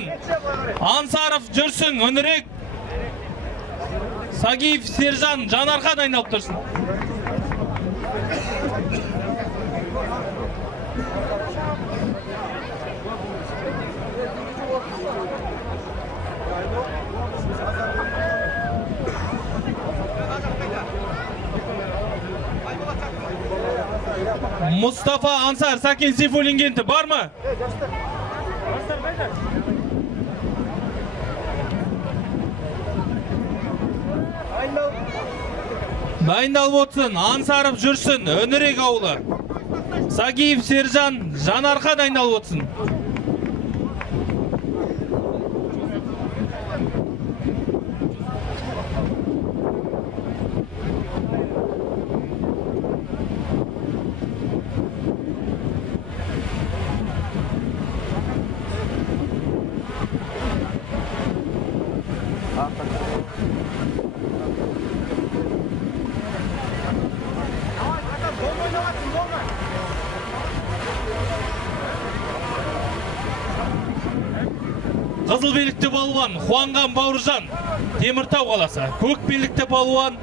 Сержан Ансаров жүрсін, өнірек. Сагиев Сержан Жанарқа дайындалып тұрсын. Мұстафа Ансар, Сакен Сейфуллин кенті бар ма? Дайындалып отсын, Ансаров жүрсін, Өнірек ауылы. Сагиев Сержан Жанарқа дайындалып отсын. Қызыл белікті балуан Хуанган Бауыржан, Теміртау қаласы. Көк белікті балуан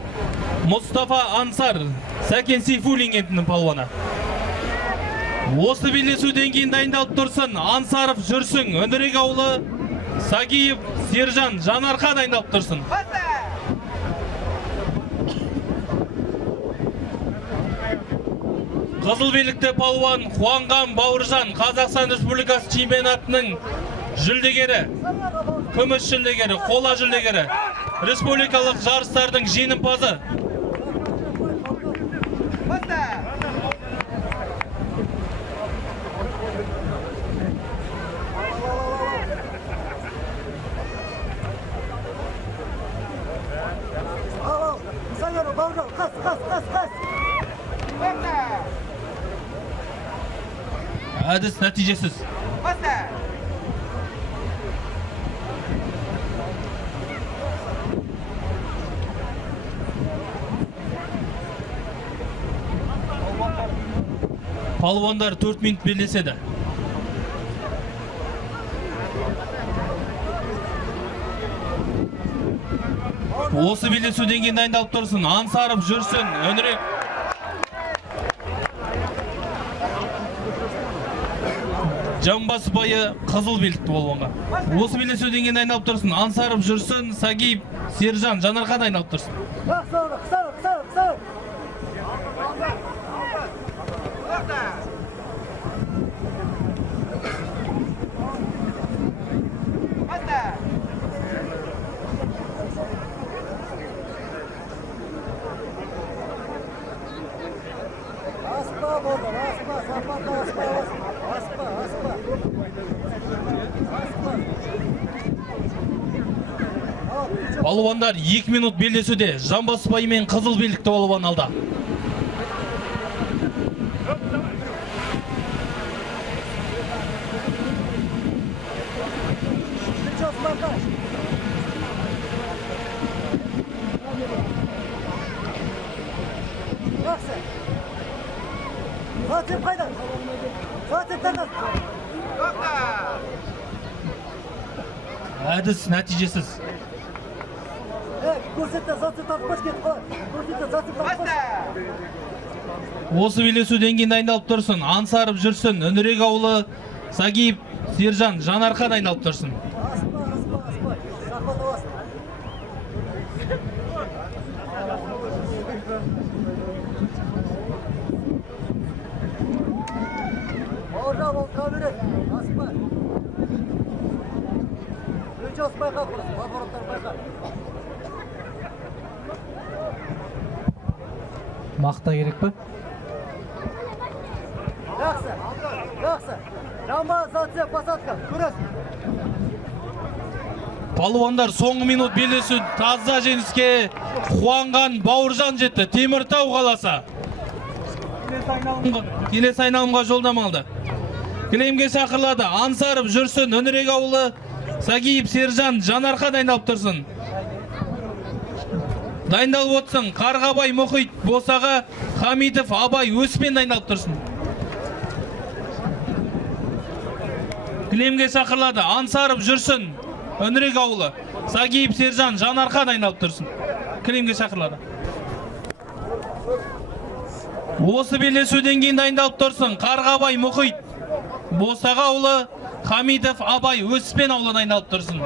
Мұстафа Ансар, Сакен Сейфуллин кентінің балуаны. Осы белдесуден кейін дайындалып тұрсын, Ансаров жүрсін, Өнірек ауылы. Сагиев Сержан Жанарқа дайындалып тұрсын. Қызыл белікті балуан Хуанган Бауыржан, Қазақстан Республикасы чемпионатының жүлдегері, күміс жүлдегері, қола жүлдегері, республикалық жарыстардың жеңімпазы. Әдіс нәтижесіз. Палуандар 4 минут белдеседі. Осы белдесуден кейін дайындалып тұрсын, Ансаров жүрсін, Өнірек. Жамбас байы қызыл белдікті балуанға. Осы белдесуден кейін дайындалып тұрсын, Ансаров жүрсін, Сагиев Сержан Жанарқа дайындалып тұрсын. Балуандар 2 минут белдесуде. Жамбас байы мен қызыл белдікті балуан алды. Әдіс нәтижесіз. Осы белдесуден кейін дайындалып тұрсын, Ансаров жүрсін, Өнірек ауылы. Сагиев Сержан Жанарқа дайындалып тұрсын. Мақта керек пе? Палуандар соңғы минут белдесу таза жеңіске Хуанган Бауыржан жетті. Теміртау қаласы. Келесі айналымға жолдама алды. Кілемге шақырылады. Ансаров жүрсін, Өнірек ауылы. Сагиев Сержан Жанарқа дайындалып тұрсын. Дайындалып отсын. Қарғабай Мұхит Босаға, Хамитов Абай Өспен дайындалып тұрсын. Кілемге шақырылады. Ансаров жүрсін. Өнірек ауылы. Сагиев Сержан Жанарқа дайындалып тұрсын. Кілемге шақырылады. Осы белдесуден кейін дайындалып тұрсын. Қарғабай Мұхит. Босаға ауылы. Хамидов Абай Өспен ауылы дайындалып тұрсын.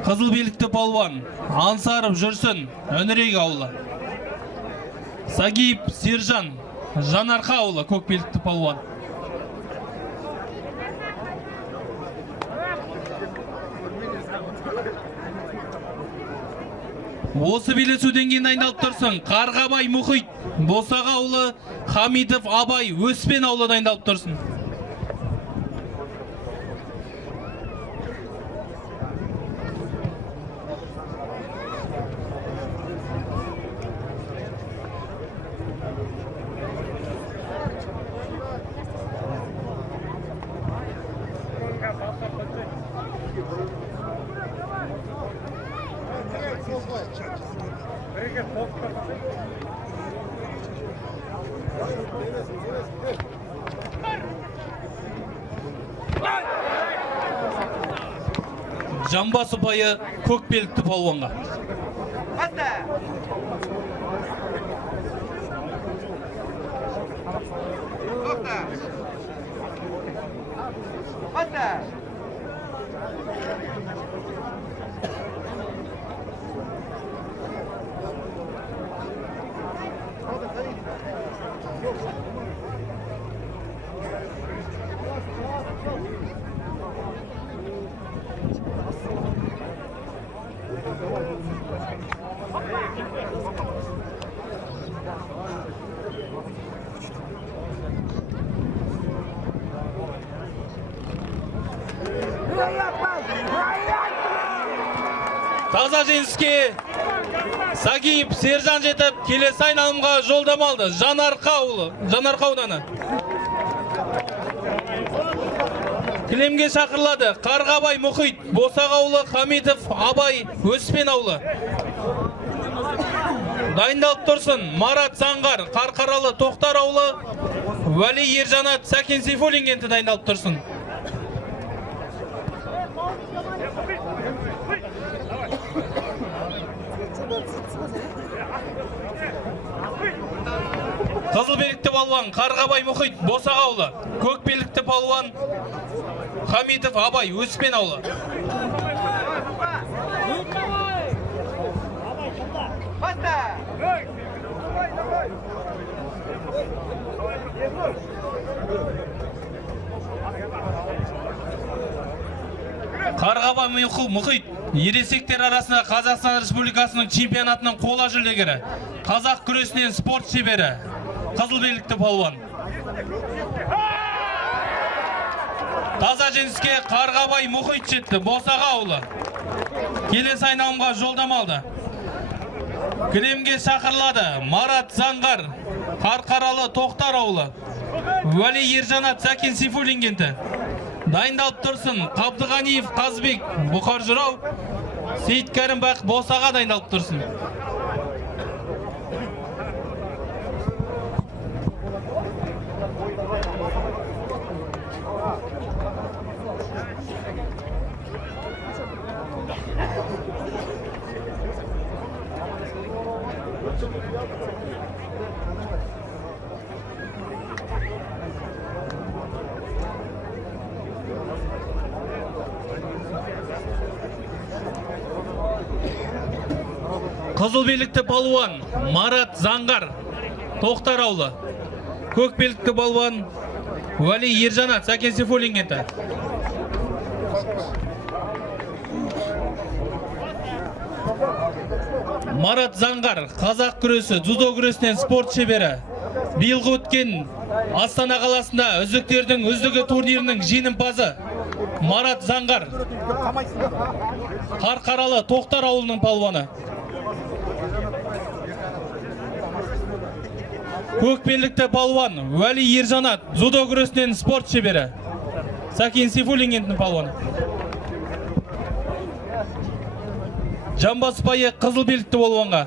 Қызыл белікті палуан Ансаров жүрсін. Өнірек ауылы. Сагиев Сержан Жанарқа ауылы. Көк белікті палуан. Осы белдесуден кейін дайындалып тұрсын. Қарғабай Мұхит. Босаға ауылы. Хамидов Абай Өспен ауылы дайындалып тұрсын. Жамбас ұпайы көк белікті палуанға. Таза жеңіске Сагиев Сержан жетіп, келесі айналымға жолдама алды. Жанарқа ауылы, Жанарқа ауданы. Кілемге шақырылады. Қарғабай Мұхит, Босаға ауылы, Хамидов Абай Өспен ауылы. Дайындалып тұрсын. Марат Заңғар, Қарқаралы Тоқтар ауылы, Вали Ержанат Сәкен Сейфуллин кенті дайындалып тұрсын. Қызыл белікті палуан Қарғабай Мұхит, Босаға ауылы. Көк белікті палуан Хамидов Абай Өспен ауылы. Қарғабай Мұхит ересектер арасында Қазақстан Республикасының чемпионатының қола жүлдегері, қазақ күресінен спорт шебері, қызыл белікті палуан. Таза жеңіске Қарғабай Мұхит жетті, Босаға ауылы. Келесі айналымға жолдама алды. Кілемге шақырылады. Марат Заңғар, Қарқаралы Тоқтар ауылы, Вали Ержанат Сәкен Сейфуллин кенті. Дайындалып тұрсын. Қабдығаниев Қазбек, Бұқар Жырау, Сейт Кәрімбақ Босаға дайындалып тұрсын. Қызыл белікті палуан Марат Заңғар, Тоқтар ауылы. Көк белікті палуан Вали Ержанат Сәкен Сейфуллин кенті. Марат Заңғар, қазақ күресі, дзюдо күресінен спорт шебері. Биылғы өткен Астана қаласында үздіктердің үздігі турнирінің жеңімпазы Марат Заңғар. Қарқаралы Тоқтар ауылының палуаны. Көк белікті палуан Вали Ержанат, дзюдо күресінен спорт шебері. Сәкен Сейфуллин кентінің палуаны. Жамбаспайы қызыл белікті болуанға.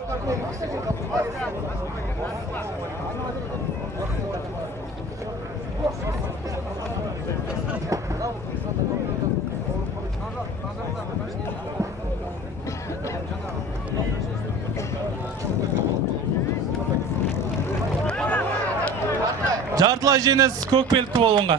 Жартылай жеңіс көк белікті болуанға.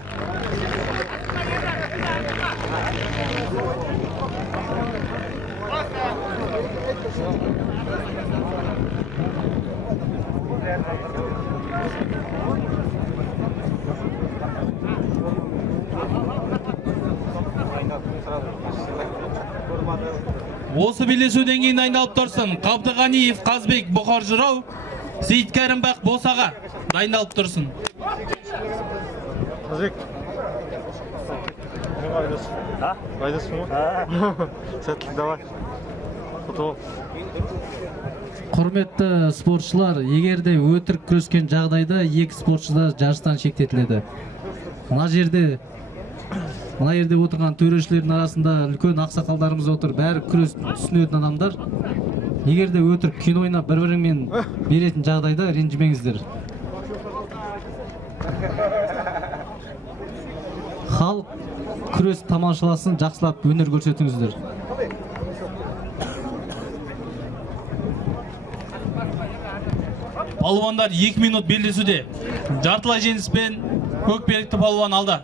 Осы белдесуден кейін дайындалып тұрсын. Қабдығаниев Қазбек Бұқар Жырау, Сейіт Кәрімбақ Босаға дайындалып тұрсын. Қазбек. Қайдасың ғой? Сәттілік, давай. Құтыл. Құрметті спортшылар, егерде өтірік күрескен жағдайда екі спортшы да жарыстан шектетіледі. Мына жерде отырған төрешілердің арасында үлкен ақсақалдарымыз отыр. Бәрі күрес түсінетін адамдар. Егерде өтірік кино ойнап бір-біріңмен беретін жағдайда ренжімеңіздер. Халық күрес тамашаласын, жақсылап өнер көрсетіңіздер. Палуандар 2 минут белдесуде. Жартылай жеңіспен көк белікті палуан алды.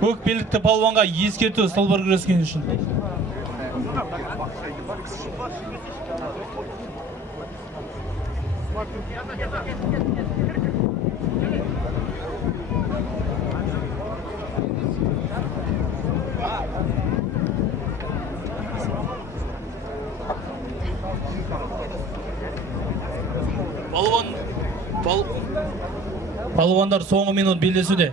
Көк белікті палуанға ескерту столбар күрескен үшін. Палуандар соңғы минут белдесуде.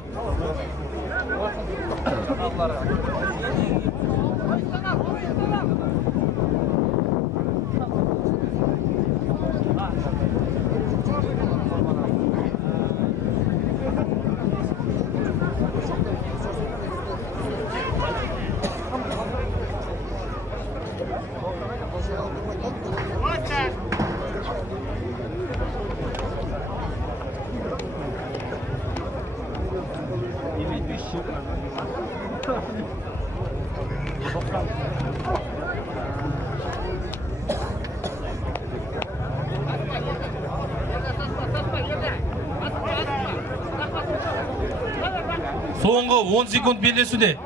Соңғы 10 секунд белдесуде.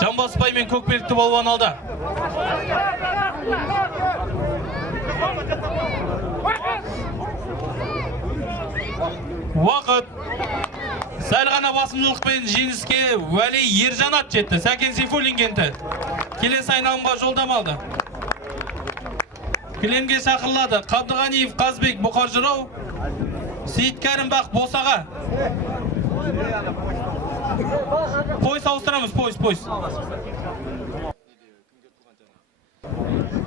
Жамбаспай мен көк белікті палуан алды. Уақыт. Сәл ғана басымдылықпен жеңіске Уәли Ержанат жетті. Сәкен Сейфуллин кенті келесі айналымға жолдама алды. Кілемге шақырылады Қабдығаниев Қазбек Бұқар Жырау, Сейіт Кәрімбақ Босаға. Пойыз ауыстырамыз, пойыз.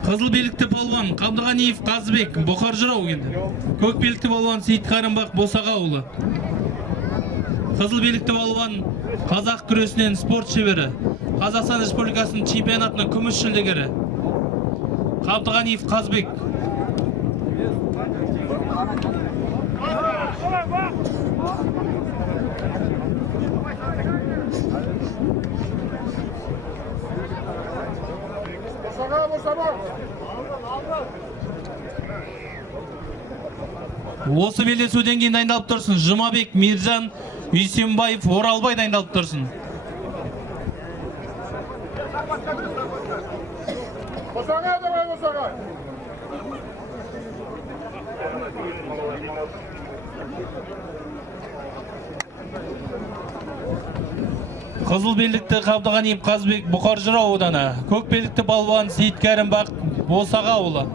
Қызыл белікті палуан Қабдығаниев Қазбек Бұқар Жырау кенті. Көк белікті палуан Сейіт Кәрімбақ Босаға ұлы. Қызыл белікті палуан қазақ күресінен спорт шебері, Қазақстан Республикасының чемпионатының күміс жүлдегері Қабдығаниев Қазбек. Осы белдесуден кейін дайындалып тұрсын. Жұмабек Миржан Үйсенбаев Оралбай дайындалып тұрсын. Қызыл белдікті Қабдығаниев Қазбек Бұқар Жырау ауданы, көк белдікті балуан Сейіт Кәрімбақ Босаға ауылы.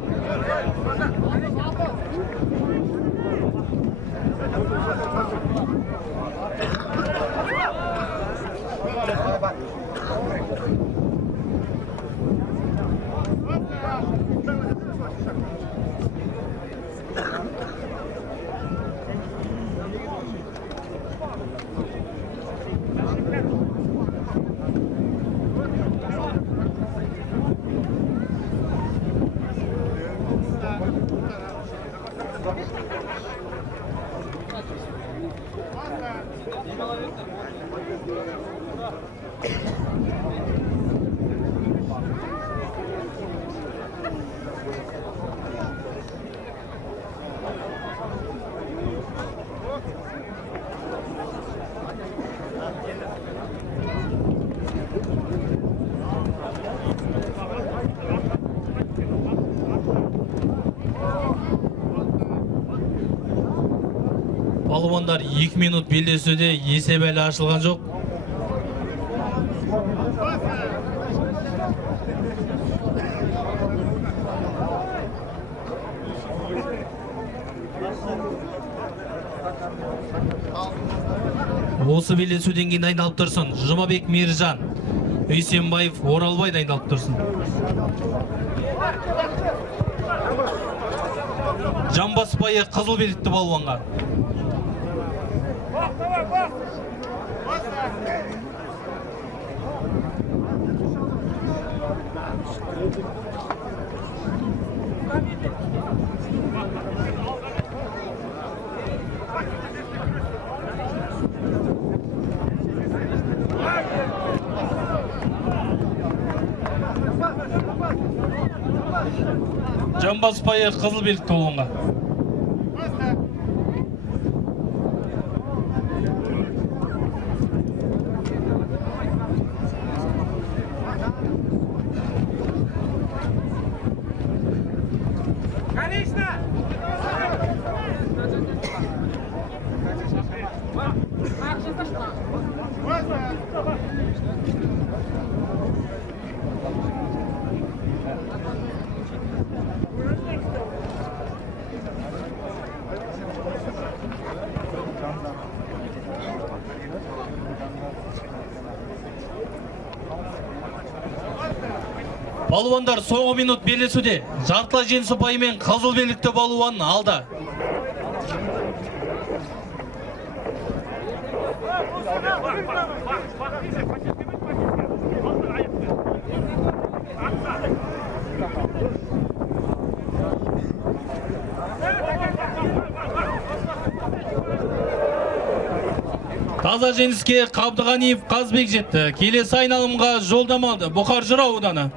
Балуандар 2 минут белдесуде, есеп әлі ашылған жоқ. Осы белдесуден кейін дайындалып тұрсын. Жұмабек Мейіржан, Үйсенбаев, Оралбай дайындалып тұрсын. Жамбасбайы қызыл белдікті балуанға. Жамбасбайы қызыл белдікті балуанға. Балуандар соңғы минут белдесуде. Жартылай жеңіс ұпайымен қызыл белдікті балуан алды. Таза жеңіске Қабдығаниев Қазбек жетті. Келесі айналымға жолдамады Бұқар Жырау ауданы.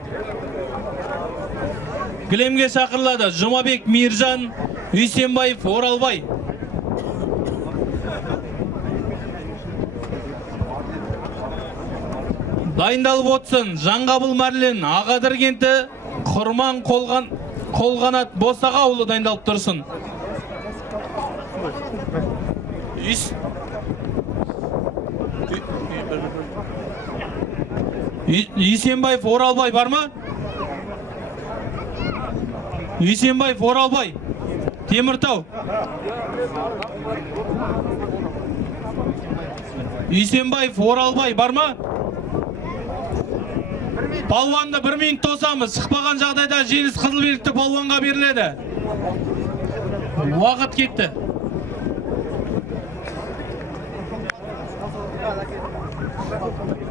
Кілемге шақырылады Жұмабек Мейіржан, Үйсенбаев, Оралбай. Дайындалып отсын Жаңғабыл Мәрлен, Ағадыр кенті, Құрман Қолғанат Босаға ауылы дайындалып тұрсын. Үйсенбаев, Оралбай бар ма? Үйсенбаев, Оралбай, Теміртау. Үйсенбаев, Оралбай бар ма? Палуанды 1 минут тосамыз. Шықпаған жағдайда жеңіс қызыл белдікті палуанға беріледі. Уақыт кетті.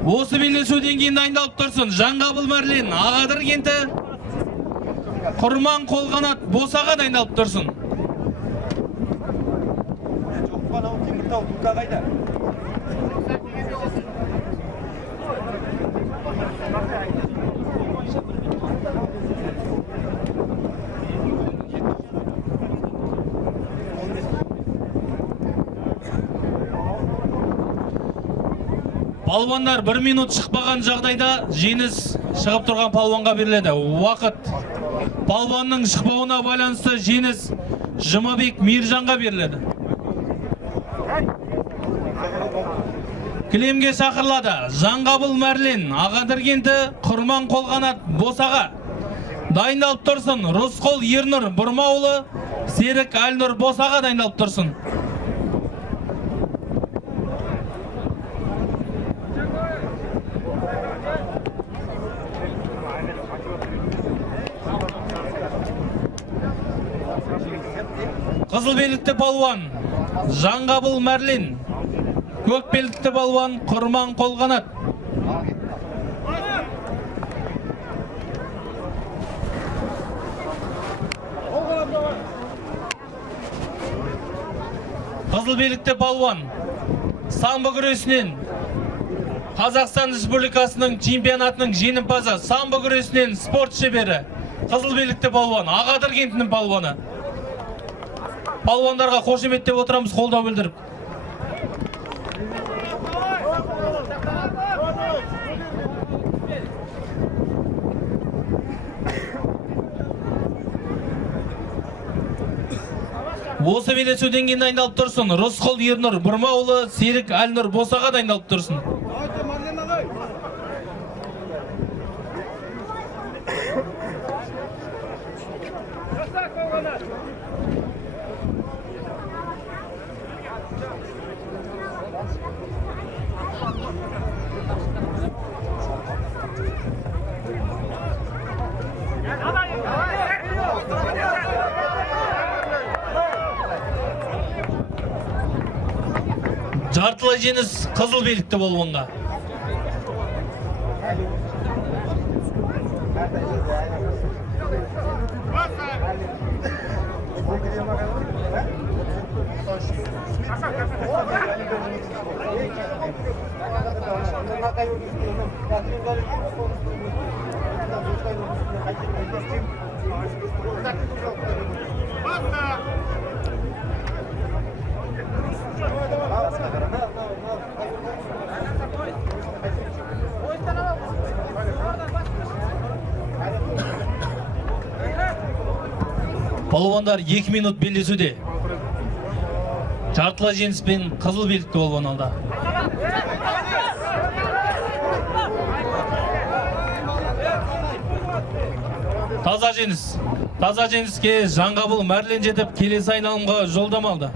Осы белдесуден кейін дайындалып тұрсын Жаңғабыл Мәрлен, Ағадыр кенті, Құрман Қолғанат Босаға дайындалып тұрсын. Палуандар 1 минут шықпаған жағдайда жеңіс шығып тұрған палуанға беріледі. Уақыт палуанның шықпауына байланысты жеңіс Жұмабек Мейіржанға беріледі. Кілемге шақырылады. Жаңғабыл Мәрлен, Ағадыр кенті, Құрман Қолғанат Босаға. Дайындалып тұрсын. Рысқұл Ернұр Бұрмаұлы, Серік Әлнұр Босаға дайындалып тұрсын. Қызыл белдікті балуан Жаңғабыл Мәрлен, көк белдікті балуан Құрман Қолғанат. Қызыл белдікті балуан самбо күресінен Қазақстан Республикасының чемпионатының жеңімпазы, самбо күресінен спорт шебері, қызыл белдікті балуан Ағадыр кентінің балуаны. Балуандарға қошеметтеп отырамыз, қолдау білдіріп. Осы белдесуден кейін дайындалып тұрсын. Рысқұл Ернұр Бұрмаұлы, Серік Әлнұр Босаға дайындалып тұрсын. Жартылай жеңіс қызыл белдікті балуанға. Балуандар 2 минут белдесуде. Жартылай жеңіспен қызыл белдікті балуан алды. Таза жеңіс. Таза жеңіске Жаңғабыл Мәрлен жетіп, келесі айналымға жолдама алды.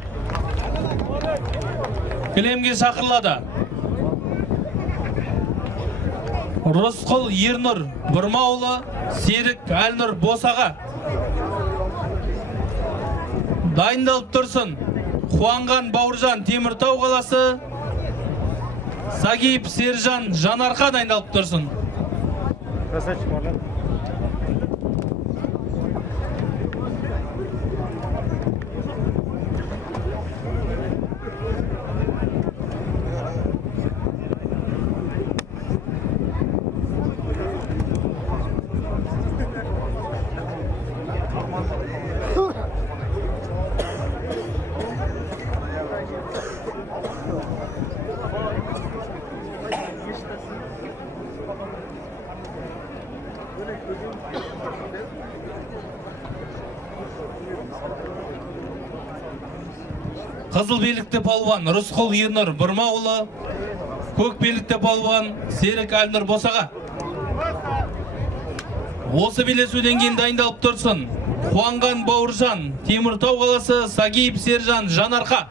Кілемге шақырылады. Рысқұл Ернұр Бұрмаұлы, Серік Әлнұр Босаға. Дайындалып тұрсын. Қуанған Бауыржан Теміртау қаласы, Сагиев Сержан Жанарқа дайындалып тұрсын. Қызыл белдікті балуан Рысқұл Ернұр Бұрмаұлы, көк белдікті балуан Серік Әлнұр Босаға. Осы белдесуден кейін дайындалып тұрсын. Қуанған Бауыржан Теміртау қаласы, Сагиев Сержан Жанарқа.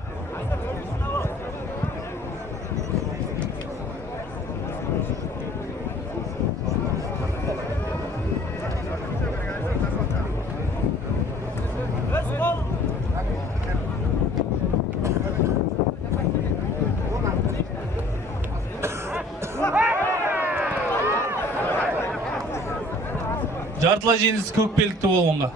Жартылай жеңіс көк белдікті балуанға.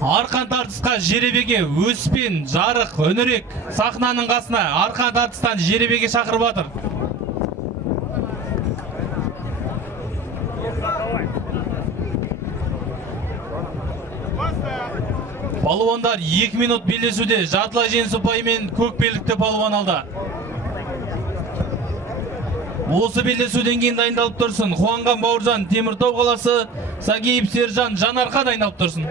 Арқан тартысқа жеребеге Өспен, Жарық, Өнерек сахнаның қасына арқан тартыстан жеребеге шақырып жатыр. Палуандар 2 минут белдесуде. Жартылай жеңіс ұпайымен көк белдікті палуан алды. Осы белдесуден кейін дайындалып тұрсын Қуанған Бауыржан, Теміртау қаласы, Сагиев Сержан, Жанарқа дайындалып тұрсын.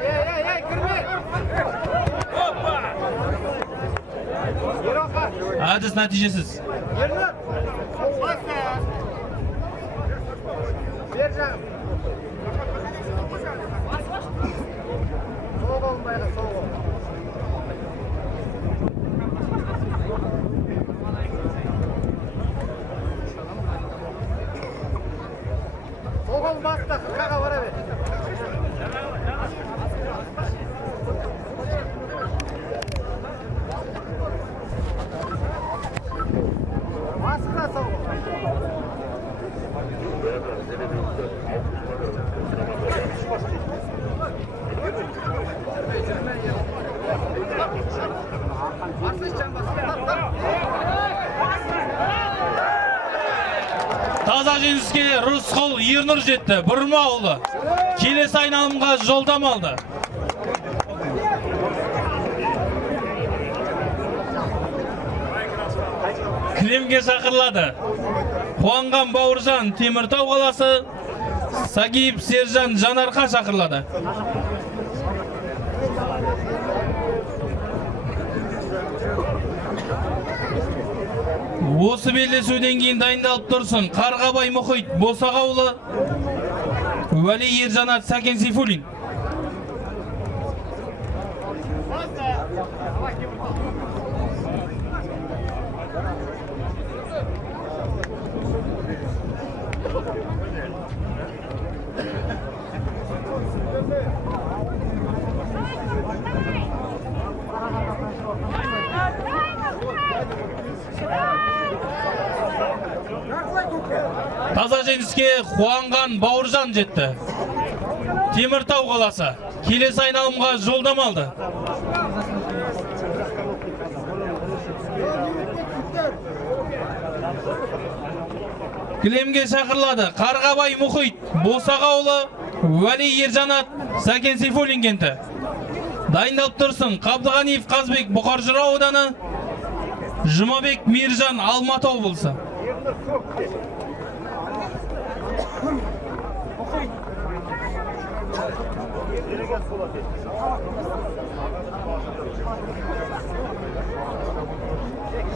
Әдіс нәтижесіз. Таза жеңіске Рысқұл Ернұр жетті. Бұрма ұлы келесі айналымға жолдама алды. Кілемге шақырылады. Қуанған Бауыржан, Теміртау қаласы, Сагиев Сержан, Жанарқа шақырылады. Осы белдесуден кейін дайындалып тұрсын Қарғабай Мұхит, Босағауылы, Уәли Ержанат, Сәкен Сейфуллин. Таза жеңіске Қуанған Бауыржан жетті. Теміртау қаласы келесі айналымға жолдама алды. Кілемге шақырылады Қарғабай Мұхит, Босағауылы, Уәли Ержанат, Сәкен Сейфуллин кенті. Дайындалып тұрсын Қабдығаниев Қазбек, Бұқар Жырау ауданы, Жұмабек Мейіржан, Алматы облысы.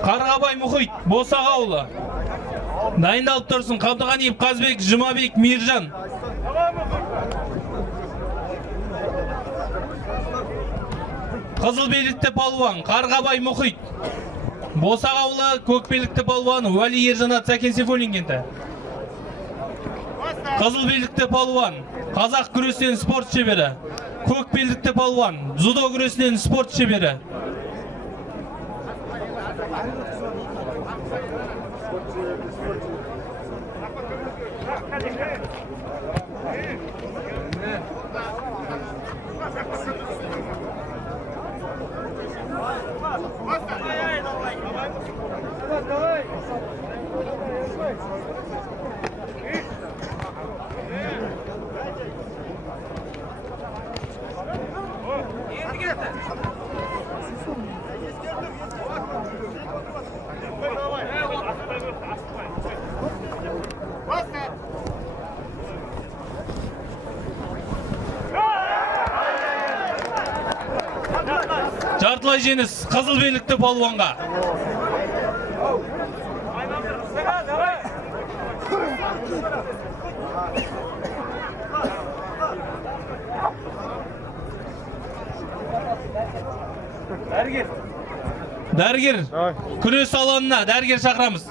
Қарғабай Мұхит, Босағауылы. Дайындалып тұрсын Қабдығаниев Қазбек, Жұмабек Мейіржан. Қызыл белдікті палуан Қарғабай Мұхит, Босағауылы, көк белдікті палуан Уәли Ержанат, Сәкен Сейфуллин кенті. Қызыл белдікті палуан қазақ күресінен спорт шебері, көк белдікті палуан дзюдо күресінен спорт шебері. Жартылай жеңіс қызыл белдікті палуанға. Дәрігер, күрес алаңына дәрігер шақырамыз.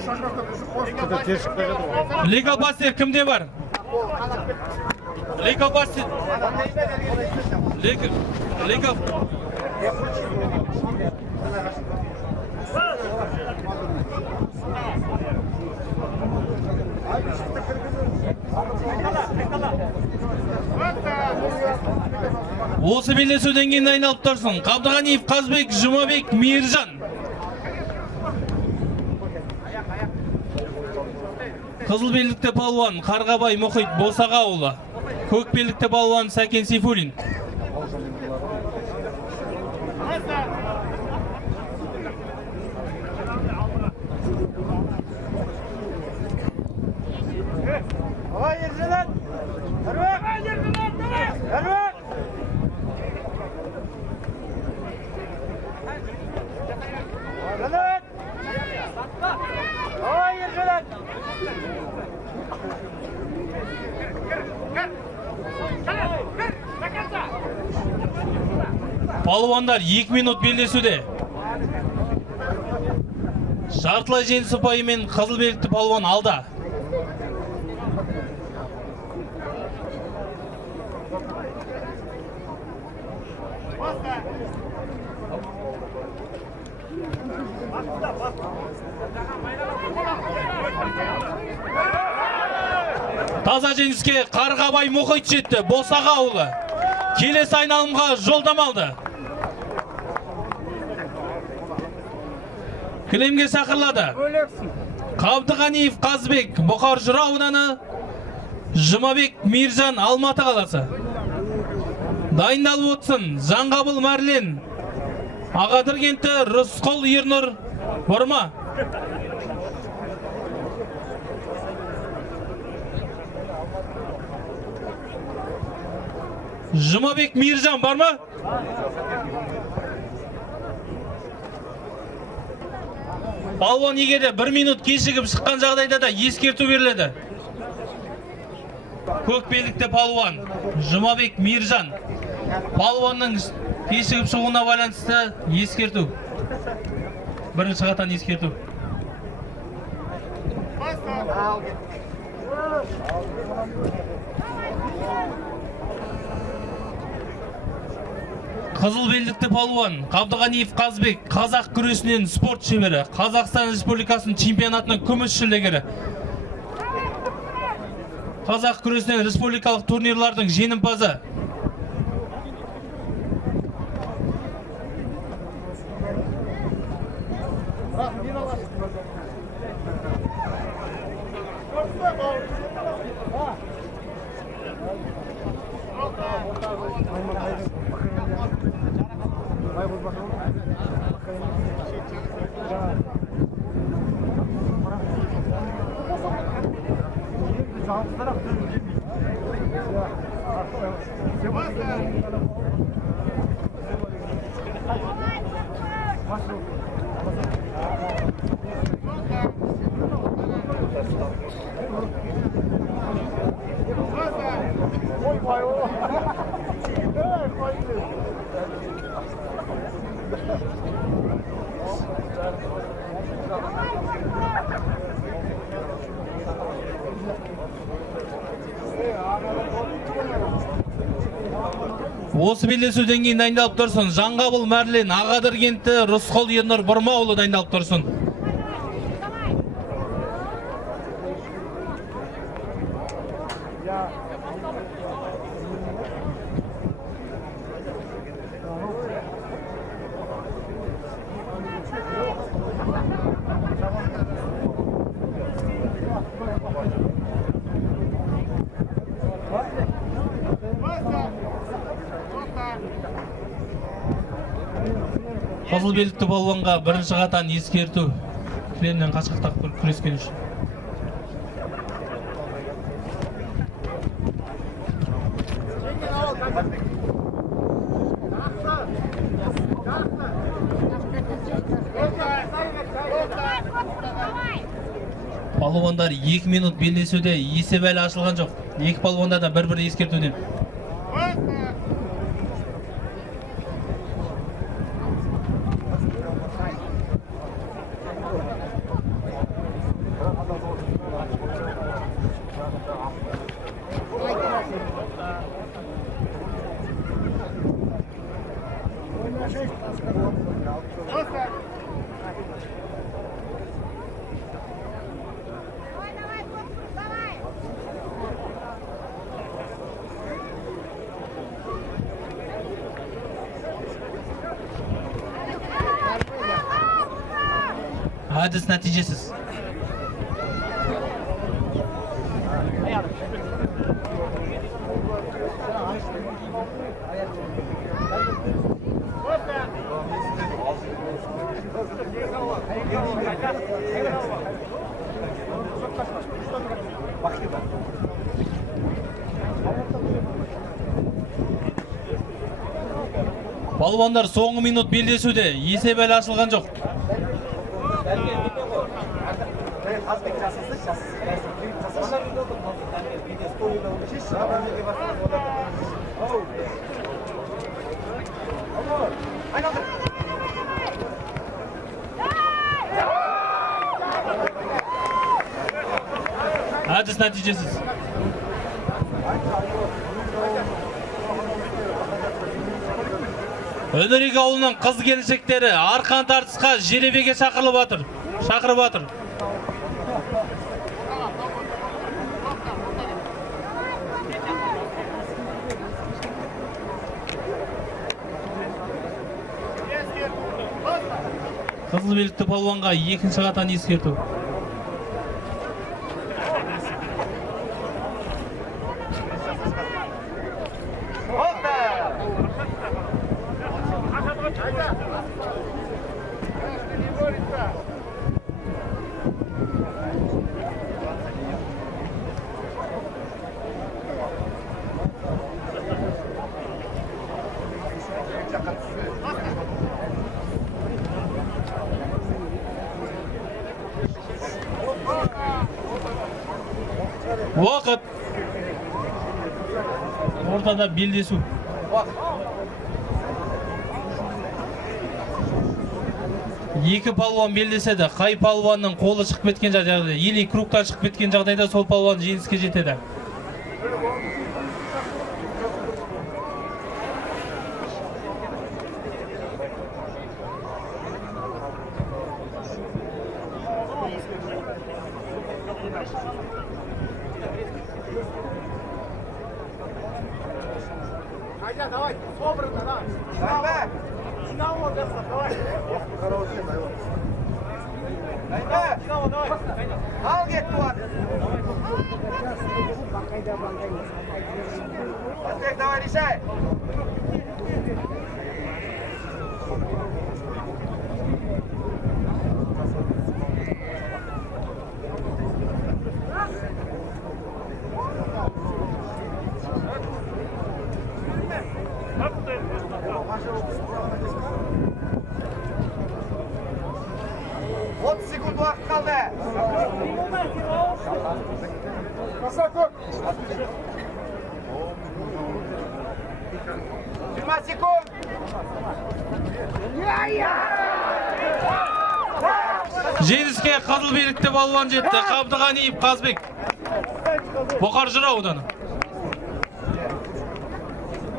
Тез шықпай жатыр ғой. Легал пастер кімде бар? Легал пастер. Легал. Осы белдесуден кейін айналып тұрсын. Қабдығаниев Қазбек, Жұмабек, Мейіржан. Қызыл белдікті палуан Қарғабай Мұхит Босағаұлы. Көк белдікті палуан Сәкен Сейфуллин. Палуандар 2 минут белдесуде. Жартылай жеңіс ұпайымен қызыл белдікті палуан алда. Таза жеңіске Қарғабай Мұхит жетті. Босағаұлы келесі айналымға жолдама алды. Кілемге шақырылады. Қабдығаниев Қазбек, Бұқар Жырау ауданы, Жұмабек Мейіржан, Алматы қаласы. Дайындалып отырсын. Жанғабыл Мәрлен, Ағадыр кенті, Рысқұл Ернұр, Бұрма. Жұмабек Мейіржан бар ма? Палуан егерде 1 минут кешігіп шыққан жағдайда да ескерту беріледі. Көк белдікті палуан Жұмабек Мейіржан. Палуанның кешігіп шығуына байланысты ескерту. Бірінші қатан ескерту. Қызыл белдікті палуан Қабдығаниев Қазбек, қазақ күресінен спорт шебері, Қазақстан Республикасының чемпионатының күміс жүлдегері. Қазақ күресінен республикалық турнирлардың жеңімпазы. Осы белдесуден кейін дайындалып тұрсын. Жанғабыл Мәрлен, Ағадыр кенті, Рысқұл Ернұр, Бұрмаұлы дайындалып тұрсын. Қызыл белдікті палуанға бірінші қатан ескерту. Кілемнен қашқақтап күрескен үшін. Палуандар 2 минут белдесуде, есеп әлі ашылған жоқ. Екі палуанда да бір-бір ескертуден. Әдіс нәтижесіз. Балуандар соңғы минут белдесуде, есеп әлі ашылған жоқ. Әдіс нәтижесіз. Өнерек ауылының қыз келіншектері арқан тартысқа жеребеге шақырып жатыр. Қызыл белікті палуанға екінші қатан ескерту. Уақыт. Ортада белдесу. Екі палуан белдеседі. Қай палуанның қолы шығып кеткен жағдайда, или кругтан шығып кеткен жағдайда сол палуан жеңіске жетеді. Давай, собрано, да. Давай. Снова, давай. Давай. Ал кет туат. Патрик, давай, решай. Секунд уақыт қалды. Қасақөк. 20 секунд. Жеңіске қызыл белікті балуан жетті. Қабдығаниев Қазбек. Бұқар Жырау ауданы.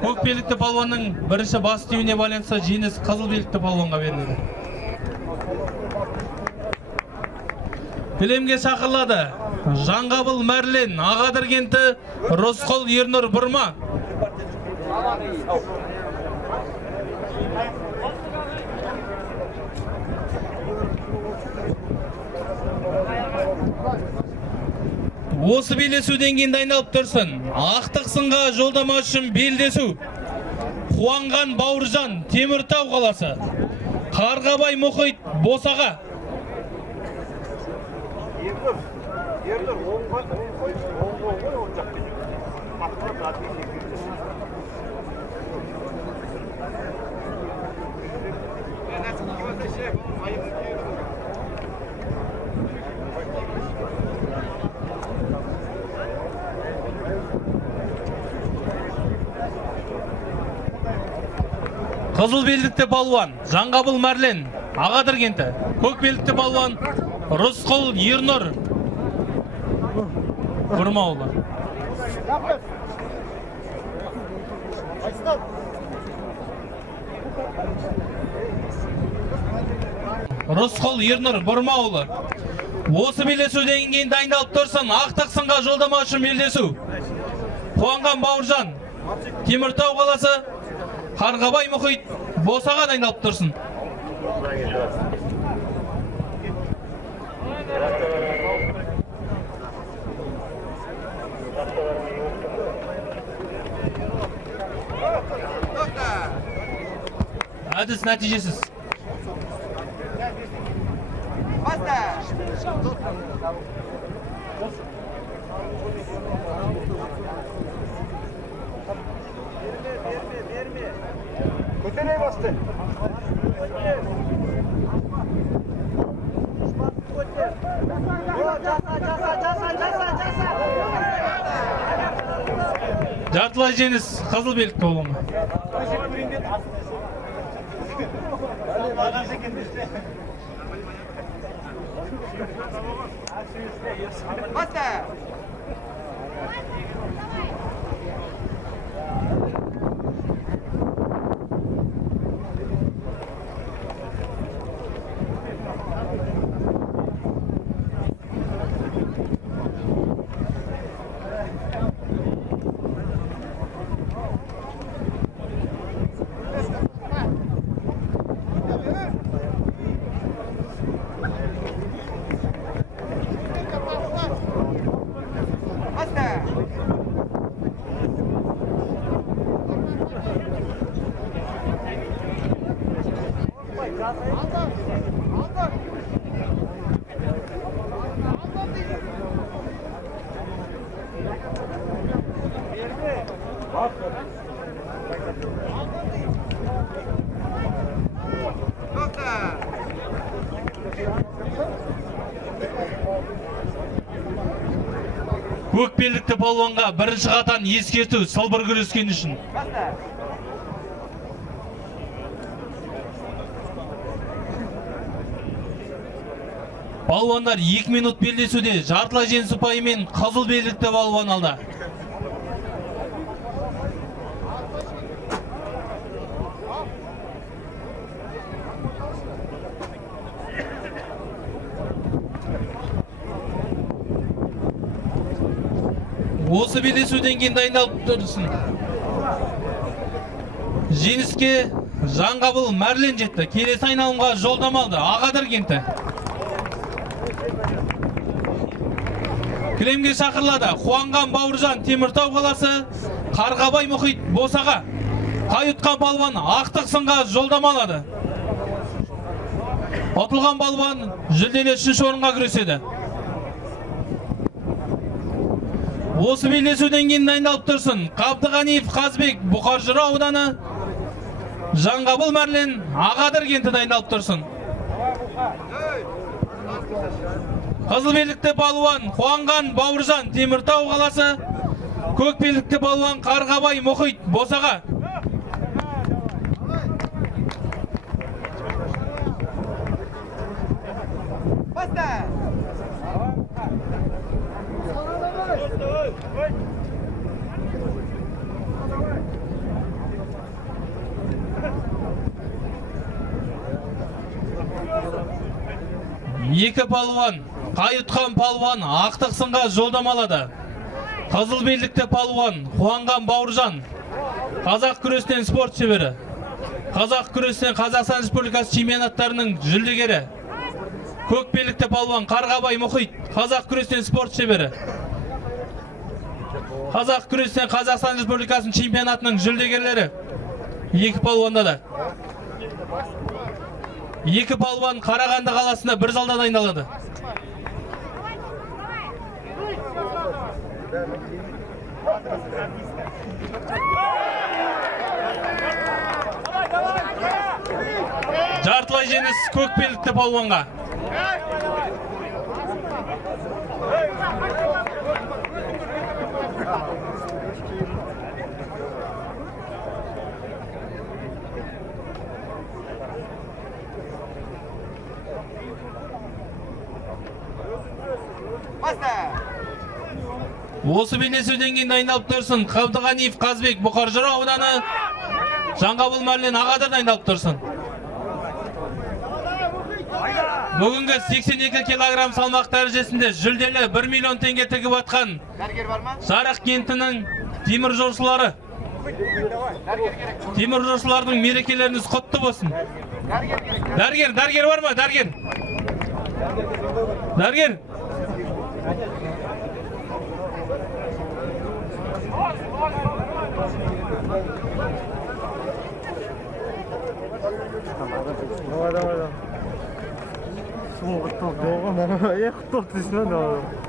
Көк белікті балуанның бірінші бас түйіне байланысты жеңіс қызыл белікті балуанға берілді. Төлемге шақырылады. Жаңғабыл Мәрлен, Ағадыр кенті, Рысқұл Ернұр Бұрма. Осы белдесуден кейін дайындалып тұрсын. Ақтық сынға жолдама үшін белдесу. Қуанған Бауыржан, Теміртау қаласы. Қарғабай Мұхит, Босаға. Ернұр, оң қой, оң жақ бет. Мақтырып жатыр. Қызыл белдікті балуан Жаңғабыл Мәрлен, Ағадыр кенті. Көк белдікті балуан Рысқұл Ернұр Бұрма ауылы. Рысқұл Ернұр Бұрма ауылы. Осы белдесуден кейін дайындалып тұрсын. Ақтық сынға жолдама үшін белдесу. Қуанған Бауыржан, Теміртау қаласы. Қарғабай Мұхит, Босаға дайындалып тұрсын. Әдіс нәтижесіз. Баста. Көтере басты. Жартылай жеңіс қызыл белдікті болуы. Баста. Көк белдікті балуанға бірінші қатан ескерту сылбыр күрескен үшін. Балуандар 2 минут белдесуде жартылай жеңіс ұпайымен қызыл белдікті балуан алды. Осы белдесуден кейін дайындалып тұрсын. Жеңіске Жанғабыл Мәрлен жетті. Келесі айналымға жолдама алды. Ағадыр кенті. Кілемге шақырылады. Қуанған Бауыржан Теміртау қаласы, Қарғабай Мұхит Босаға. Қайытқан балуан ақтық сынға жолдама алады. Ұтылған балуан жүлделі 3-ші орынға күреседі. Осы белдесуден кейін дайындалып тұрсын. Қабдығаниев Қазбек Бұқар-Жырау ауданы, Жанғабыл Мәрлен Ағадыр кенті дайындалып тұрсын. Қызыл белдікті балуан Қуанған Бауыржан Теміртау қаласы, көк белдікті балуан Қарғабай Мұхит Босаға. Екі палуан, Қайытқан палуан ақтық сынға жолдама алады. Қызыл белдікті палуан Қуанған Бауыржан, қазақ күресінен спорт шебері. Қазақ күресінен Қазақстан Республикасы чемпионаттарының жүлдегері. Көк белдікті палуан Қарғабай Мұхит, қазақ күресінен спорт шебері. Қазақ күресінен Қазақстан Республикасының чемпионатының жүлдегерлері. Екі палуанда да. Екі палуан Қарағанды қаласында бір залда дайындалады. Жартылай жеңіс көк белдікті палуанға. Осы белдесуден кейін дайындалып тұрсын. Қабдығаниев Қазбек Бұқар-Жырау ауданы, Жанғабыл Мәрлен Ағадыр дайындалып тұрсын. Бүгінгі 82 килограмм салмақ дәрежесінде жүлделі 1 миллион теңге тігіп атқан Жарық кентінің темір жолшылары. Темір жолшылардың мерекелеріңіз құтты болсын. Дәрігер бар ма? Дәрігер. Давай, давай, давай. Құтты болсын. Құтты болсын дейсің ба?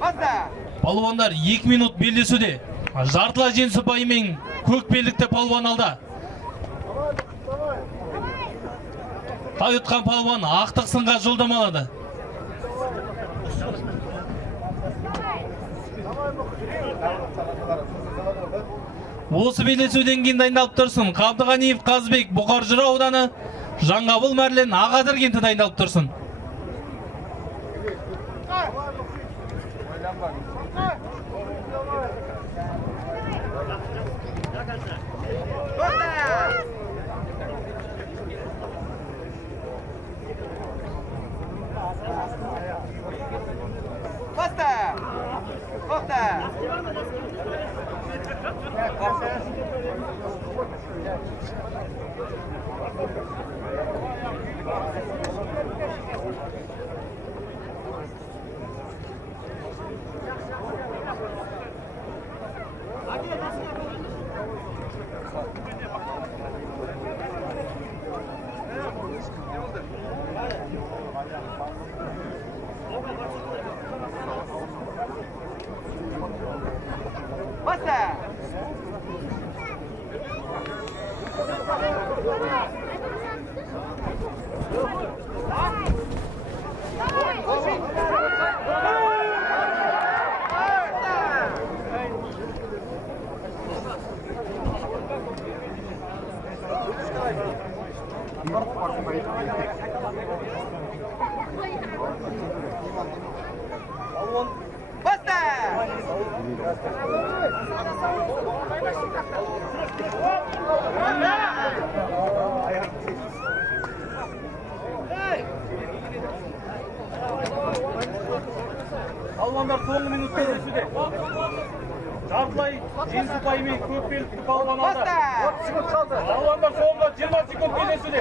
Баста! Палуандар 2 минут белдесуде. Жартылай жеңіс ұпайымен көк белдікті палуан алды. Тай ұтқан палуан ақтық сынға жолдама алады. Осы белдесуден кейін дайындалып тұрсын. Қабдығаниев Қазбек, Бұқар Жырау ауданы, Жаңғабыл Мәрлен, Ағадыр кенті дайындалып тұрсын. Баста! Тоқта! Баста! Баста! Палуандар соңғы минут кездесуде. Жартылай жеңіс ұпайымен көк белдікті палуан алды. Палуандар соңғы 20 секунд кездесуде.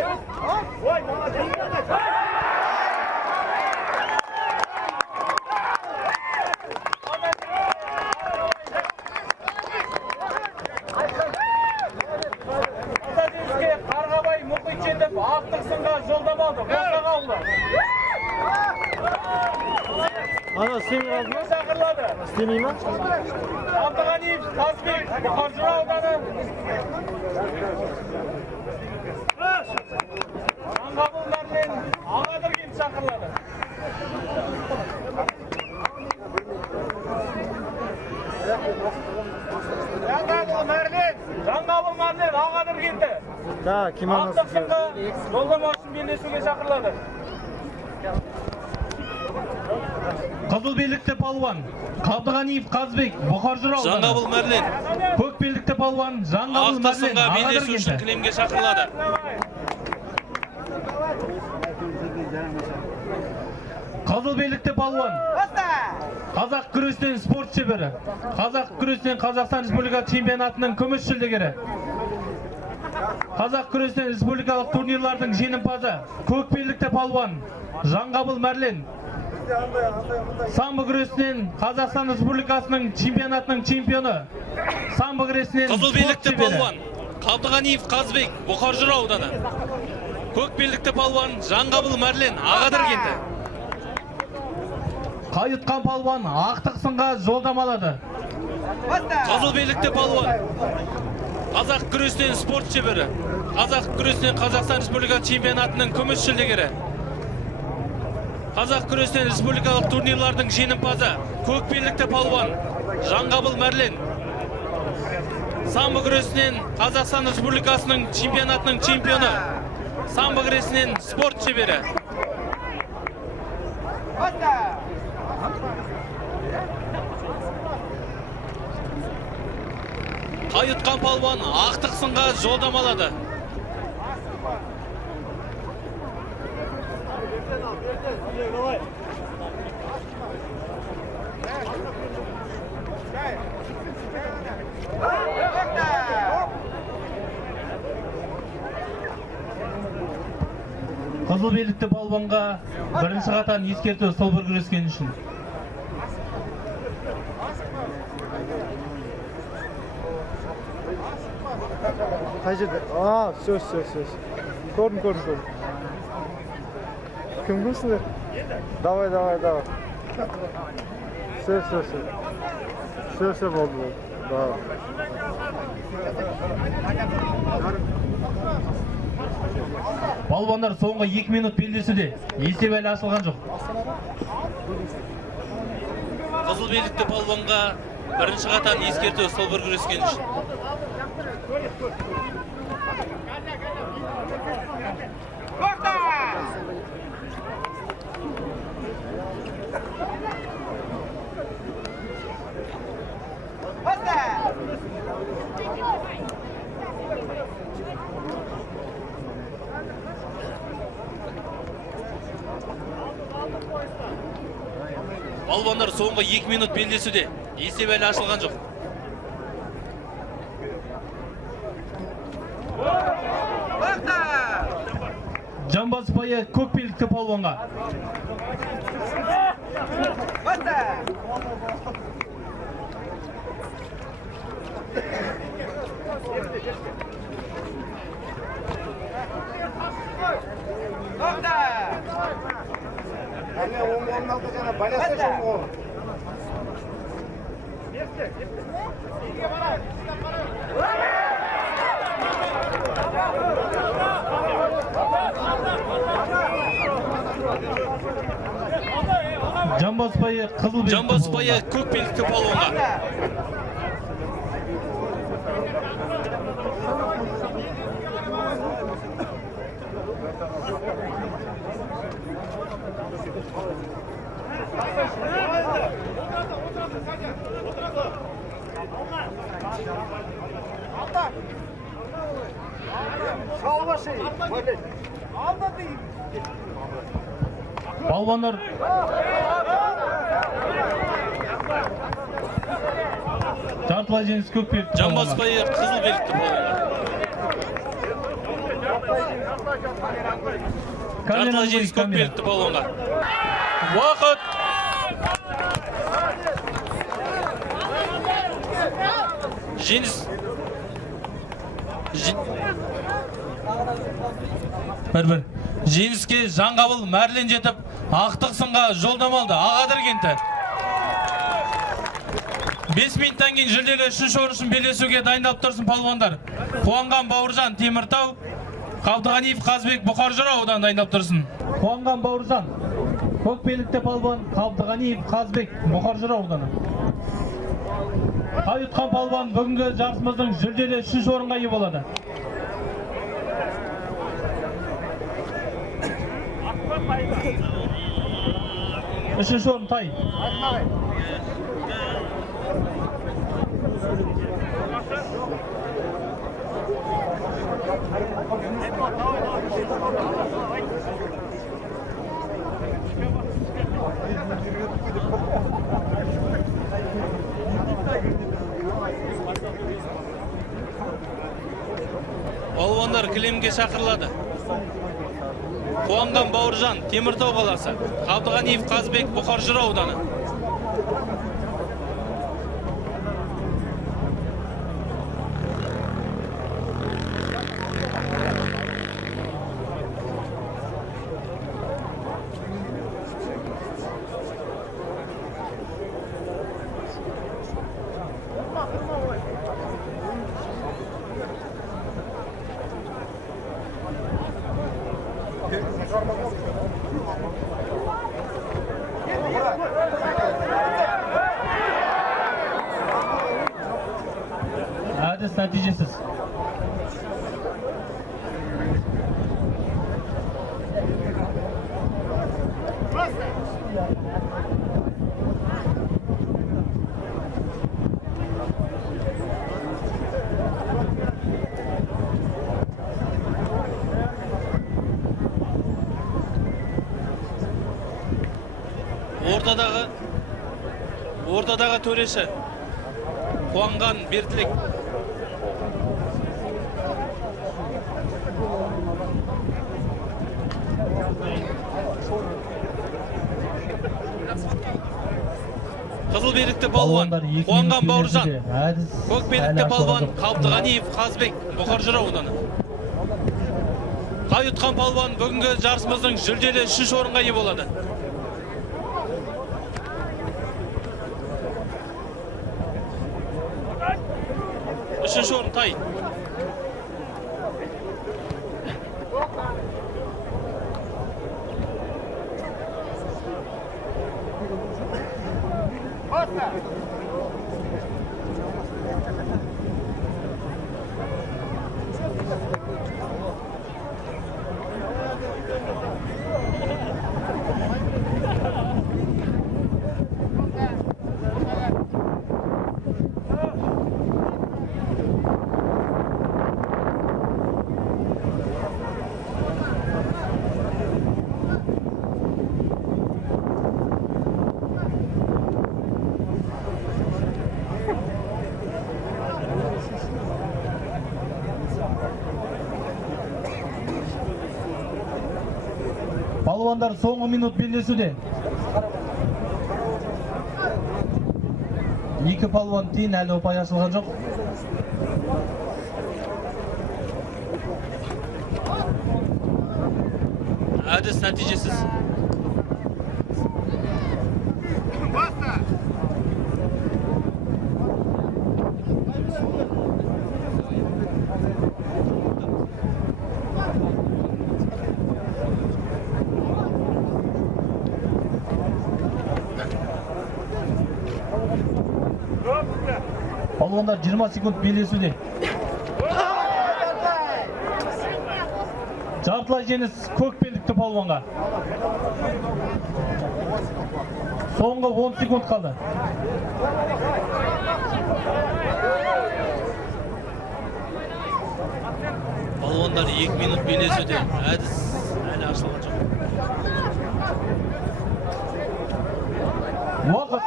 Жеңіске Қарғабай мұхит жетіп, ақтық сынға жолдама алды. Босаға алды. Ана, істемей қалды ма? Шақырылады. Істемей ма? Қабдығаниев Қазбек, Бұқар Жырау ауданы, Жаңғабыл Мәрлен, Ағадыр кенті шақырылады. Жаңғабыл Мәрлен, Ағадыр кенті. Да, кім Ақтық сынға жолдама үшін белдесуге шақырылады. Қызыл белдікті палуан Қабдығаниев Қазбек, Бұқар Жырау ауданы, Жаңғабыл Мәрлен көк белдікті палуан Жаңғабыл ақтық Мәрлен, сынға Ағадыр белдесу үшін кенті. кілемге шақырылады. Қызыл белдікті палуан Баста! Қазақ күресінен спорт шебері, Қазақ күресінен Қазақстан Республика чемпионатының күміс жүлдегері, Қазақ күресінен республикалық турнирлардың жеңімпазы, көк белдікті палуан Жаңғабыл Мәрлен, самбо күресінен Қазақстан Республикасының чемпионатының чемпионы, самбо күресінен Қызыл спорт белдікті шебері. палуан Қабдығаниев Қазбек, Бұқар Жырау ауданы. Көк белдікті палуан Жаңғабыл Мәрлен, Ағадыр кенті. Қайытқан палуан ақтық сынға жолдама алады. Баста! Қызыл белдікті палуан Қазақ күресінен спорт шебері, Қазақ күресінен Қазақстан Республика чемпионатының күміс жүлдегері, Қазақ күресінен республикалық турнирлардың жеңімпазы, көк белдікті палуан Жаңғабыл Мәрлен, самбо күресінен Қазақстан Республикасының чемпионатының чемпионы, самбо күресінен спорт шебері. Баста! Қайытқан палуан ақтық сынға жолдама алады. Қызыл белдікті балуанға бірінші қатан ескерту стол бір күрескен үшін. Қай жерде? Сөз. Көрдім. Кімсіңдер? Давай. Сөз болды. Давай. Балуандар соңғы 2 минут белдесуде. Есеп әлі ашылған жоқ. Қызыл белдікті балуанға бірінші қатан ескерту стол бір күрескен үшін. Балуандар соңғы 2 минут белдесуде. Есеп әлі ашылған жоқ. Жамбас байы көк белдікті балуанға. Жамбас байы қызыл белдікті. Жамбас байы көк белдікті балуанға. Балуандар жартылай жеңіс көк белдікті. Жамбас байы қызыл белдікті балуанға. Жартылай жеңіс көк белдікті балуанға. Уақыт! Жеңіс бір жеңіске Жаңғабыл Мәрлен жетіп, ақтық сынға жолдама алды. Ағадыр кенті 5 минуттан кейін жүлделі 3-ші орын үшін белдесуге дайындалып тұрсын палуандар. Қуанған Бауыржан Теміртау, Қабдығаниев Қазбек Бұқар Жырау ауданынан дайындалып тұрсын. Қуанған Бауыржан көк белдікті палуан, Қабдығаниев Қазбек Бұқар Жырау ауданы. Қайытқан палуан бүгінгі жарысымыздың жүлделі 3-ші орынға ие болады. Үшінші орын тай. Балуандар кілемге шақырылады. Қуанған Бауыржан Теміртау қаласы, Қабдығаниев Қазбек Бұқар Жырау ауданы. Әдіс нәтижесіз. ортадағы төреші Қуанған Берділік. Қызыл белдікті палуан Қуанған Бауыржан, көк белдікті палуан Қабдығаниев Қазбек, Бұқар Жырау ауданы. Қай ұтқан палуан бүгінгі жарысымыздың жүлделі 3 орынға ие болады. Үшінші орын тай. Палуандар соңғы минут белдесуде. Екі палуан тиін әлі ұпай ашылған жоқ. Әдіс нәтижесіз. Палуандар 20 секунд белдесуде. Жартылай жеңіс көк белдікті палуанға. Соңғы 10 секунд қалды. Палуандар 2 минут белдесуде. Әдіс әлі ашылған жоқ. Уақыт.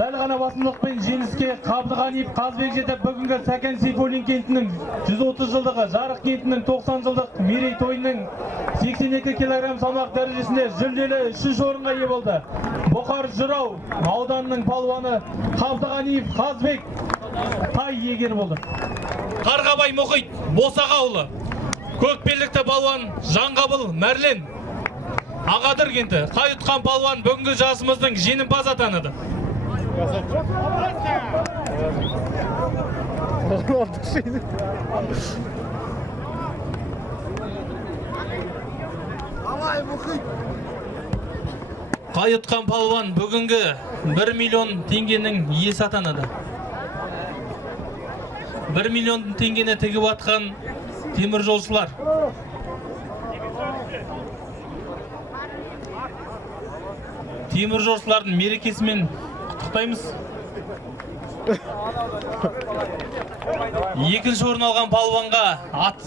Сәл ғана басымдықпен жеңіске Қабдығаниев Қазбек жетіп, бүгінгі Сәкен Сейфуллин кентінің 130 жылдығы, Жарық кентінің 90 жылдық мерейтойының 82 кг салмақ дәрежесінде жүлделі 3 орынға ие болды. Бұқар Жырау ауданының палуаны Қабдығаниев Қазбек тай иегері болды. Қарғабай Мұхит Босаға ауылы. Көк белдікті палуан Жанғабыл Мәрлен Ағадыр кенті. Қай ұтқан палуан бүгінгі жарысымыздың жеңімпазы атанады. Қай ұтқан палуан бүгінгі 1 миллион теңгенің иесі атанады. 1 миллион теңгені тігіп атқан темір жолшылар. Темір жолшылардың мерекесімен құттықтаймыз. Екінші орын алған палуанға ат.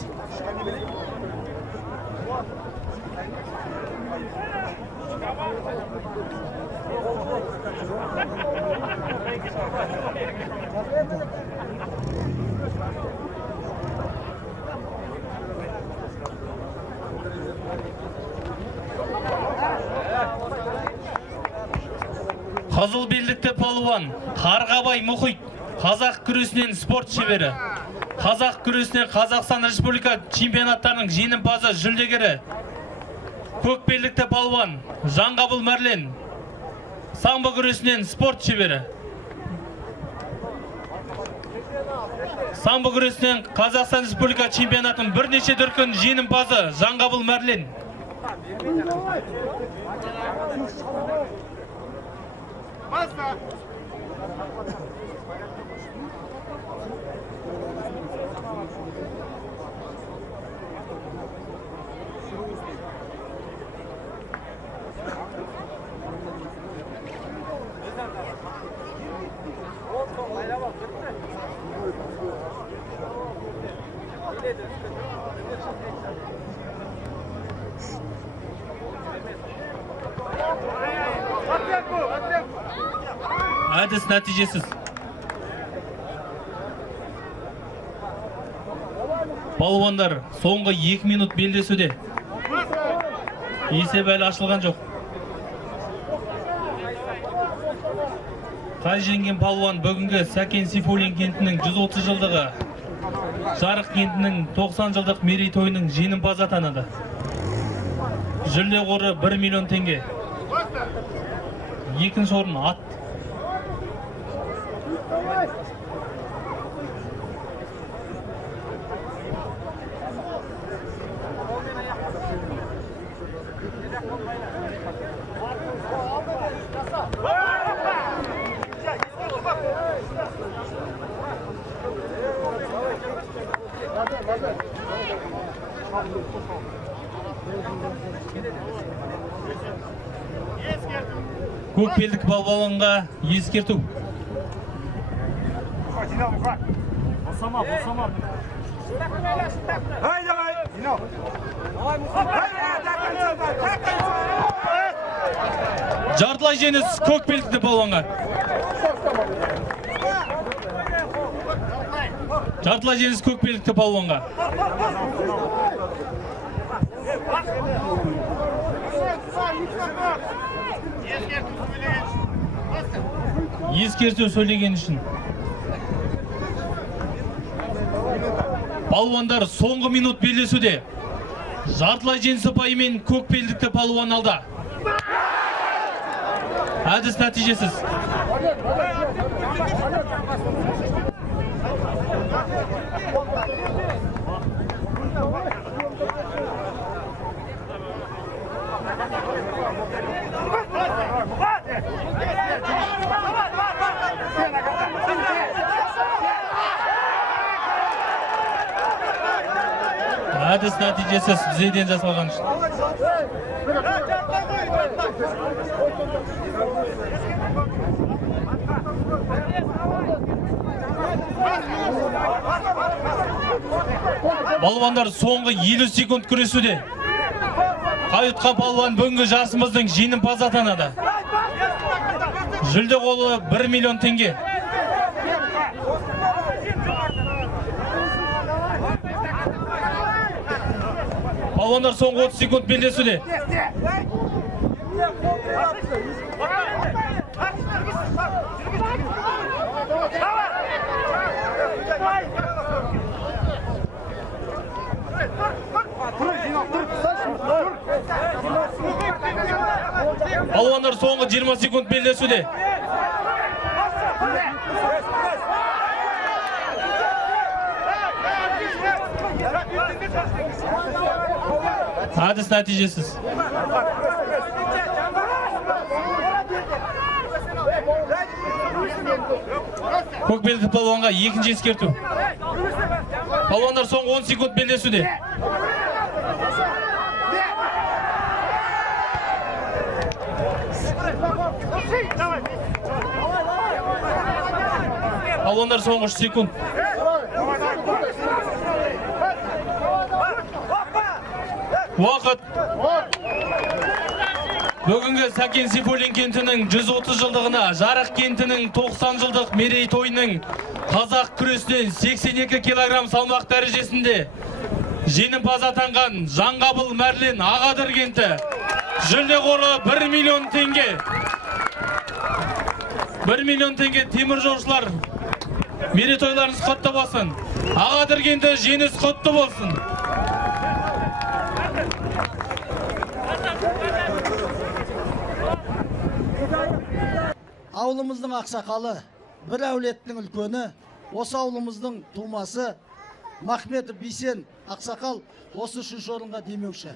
Қызыл белдікті палуан Қарғабай Мұхит, қазақ күресінен спорт шебері. Қазақ күресінен Қазақстан Республика чемпионаттарының жеңімпазы жүлдегері. Көк белдікті палуан Жанғабыл Мәрлен, самбо күресінен спорт шебері. Самбо күресінен Қазақстан Республика чемпионатының бірнеше дүркін жеңімпазы Жанғабыл Мәрлен. Әдіс нәтижесіз. Балуандар соңғы 2 минут белдесуде. Есеп әлі ашылған жоқ. Қай жеңген балуан бүгінгі Сәкен Сейфуллин кентінің 130 жылдығы, Жарық кентінің 90 жылдық мерейтойының жеңімпазы атанады. Жүлде қоры 1 миллион теңге. Екінші орын ат. Көк белдік балуанға ескерту. Жартылай жеңіс көк белдікті балуанға. Жартылай жеңіс көк белдікті балуанға. Ескерту сөйлеген үшін. Балуандар соңғы минут белдесуде. Жартылай жеңіс ұпайымен көк белдікті балуан алды. Әдіс нәтижесіз. Әдіс нәтижесіз бізден жасалған үшін. Балуандар соңғы 50 секунд күресуде. Қайытқан балуан бүгінгі жасымыздың жеңімпазы атанады. Жүлде қолы 1 миллион теңге. Балуандар соңғы 30 секунд белдесуде. Балуандар соңғы 20 секунд белдесуде. Әдіс нәтижесіз. Көк белдікті балуанға екінші ескерту. Балуандар соңғы 10 секунд белдесуде. Балуандар соңғы 3 секунд. Уақыт. Бүгінгі Сәкен Сейфуллин кентінің 130 жылдығына, Жарық кентінің 90 жылдық мерейтойының қазақ күресінен 82 килограмм салмақ дәрежесінде жеңімпаз атанған Жанғабыл Мәрлен Ағадыр кенті. Жүлде қоры 1 миллион теңге. 1 миллион теңге. Теміржолшылар, мерейтойларыңыз құтты болсын. Ағадыр кенті жеңіс құтты болсын. Ауылымыздың ақсақалы, бір әулеттің үлкені, осы ауылымыздың тумасы Махметов Бейсен ақсақал осы 3-ші орынға демеуші.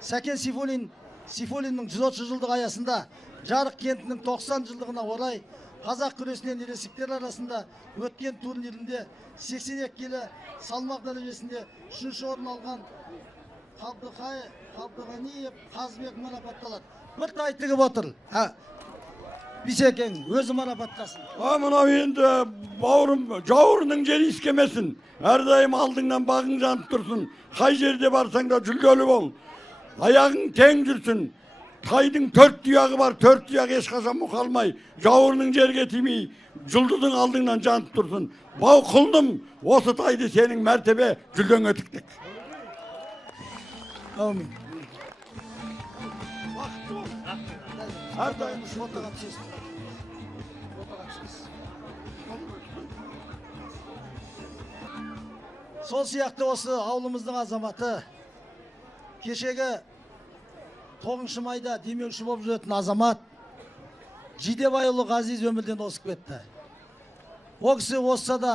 Сәкен Сейфуллиннің 130 жылдық аясында Жарық кентінің 90 жылдығына орай қазақ күресінен ересектер арасында өткен турнирінде 82 келі салмақ дәрежесінде 3-ші орын алған Қабдығаниев Қазбек марапатталады. Бір тай тігіп отыр. Бейсекең өзі марапаттасын. Мынау енді бауырым жауырының жері искемесін. Әрдайым алдыңнан бағың жанып тұрсын. Қай жерде барсаң да жүлделі бол. Аяғың тең жүрсін. тайдың 4 тұяғы бар, 4 тұяғы ешқашан мұқалмай, жауырының жерге тимей, жұлдыздың алдыңнан жанып тұрсын. Бау құлдым, осы тайды сенің мәртебе жүлдеңе тіктік. Әумин. Әрдайым Фотоға түсесіз. Сол сияқты осы ауылымыздың азаматы кешегі 9 майда демеуші болып жүретін азамат Жидебайұлы Ғазиз өмірден озып кетті. Ол кісі осса да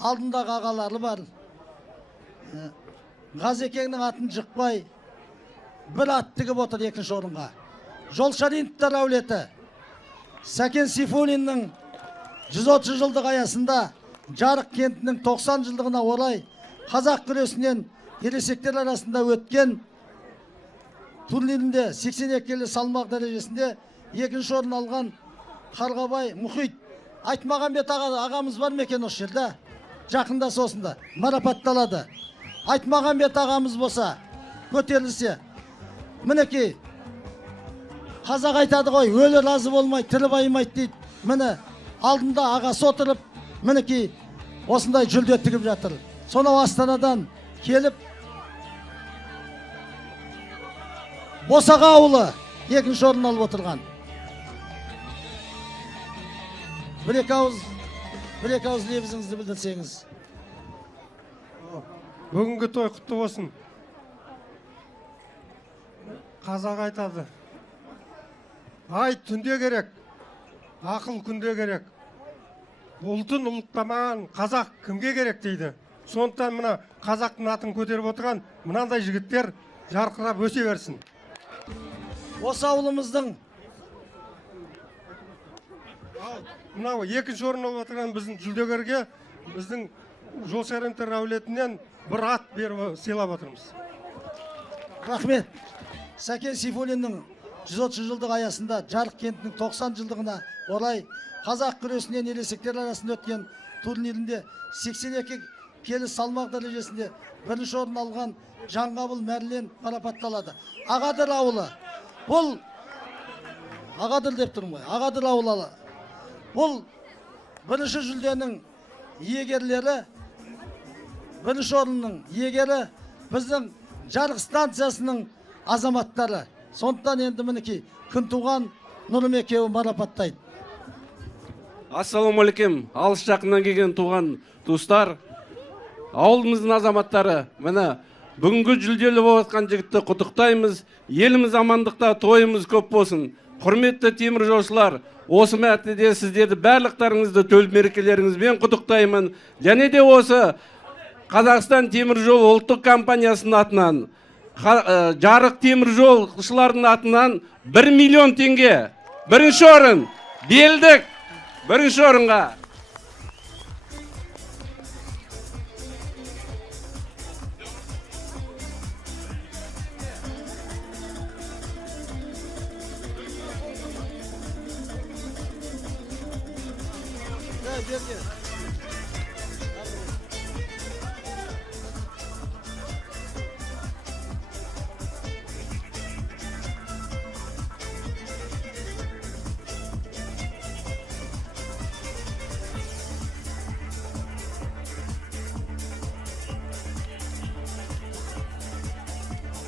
алдындағы ағалары бар. Ғазекеңнің атын жықпай бір ат тігіп отыр екінші орынға. Жолшариновтар әулеті Сәкен Сейфуллиннің 130 жылдық аясында Жарық кентінің 90 жылдығына орай қазақ күресінен ересектер арасында өткен турнирінде 82 келі салмақ дәрежесінде екінші орын алған Қарғабай Мұхит Айтмағамбет ағамыз бар ма екен осы жерде? Жақында сосында марапатталады. Айтмағамбет ағамыз болса көтерілсе, мінекей қазақ айтады ғой, өлі разы болмай, тірі байымайды дейді. Міне алдында ағасы отырып, мінекей осындай жүлде тігіп жатыр. Сонау Астанадан келіп Босаға ауылы екінші орын алып отырған. Бір-екі ауыз лебізіңізді білдірсеңіз. Бүгінгі той құтты болсын. Қазақ айтады. Ай түнде керек, ақыл күнде керек. Ұлтын ұлықтамаған қазақ кімге керек дейді. Сондықтан мына қазақтың атын көтеріп отырған мынандай жігіттер жарқырап өсе берсін. Осы ауылымыздың Мынау екінші орын алып отырған біздің жүлдегерге біздің Жолшариновтар әулетінен бір ат беріп сыйлап отырмыз. рахмет. Сәкен Сейфуллиннің 130 жылдық аясында Жарық кентінің 90 жылдығына орай қазақ күресінен ересектер арасында өткен турнирінде 82 келі салмақ дәрежесінде бірінші орын алған Жанғабыл Мәрлен марапатталады. Ағадыр ауылы. Бұл Ағадыр деп тұрмын ғой. Ағадыр ауылы. Бұл бірінші жүлденің иегерлері, бірінші орынның иегері біздің Жарық станциясының азаматтары. Сондықтан енді мінекей Күнтуған Нұрым екеуі марапаттайды. Ассалаумағалейкум, алыс жақыннан келген туған туыстар, ауылымыздың азаматтары, міне бүгінгі жүлделі болып жатқан жігітті құттықтаймыз. Еліміз амандықта, тойымыз көп болсын. Құрметті темір жолшылар, осы мәртебеде сіздерді барлықтарыңызды төл мерекелеріңізбен құттықтаймын. Және де осы Қазақстан темір жол ұлттық компаниясының атынан, Жарық темір жолшылардың атынан 1 миллион теңге. Бірінші орын, белдік, бірінші орынға. Берген.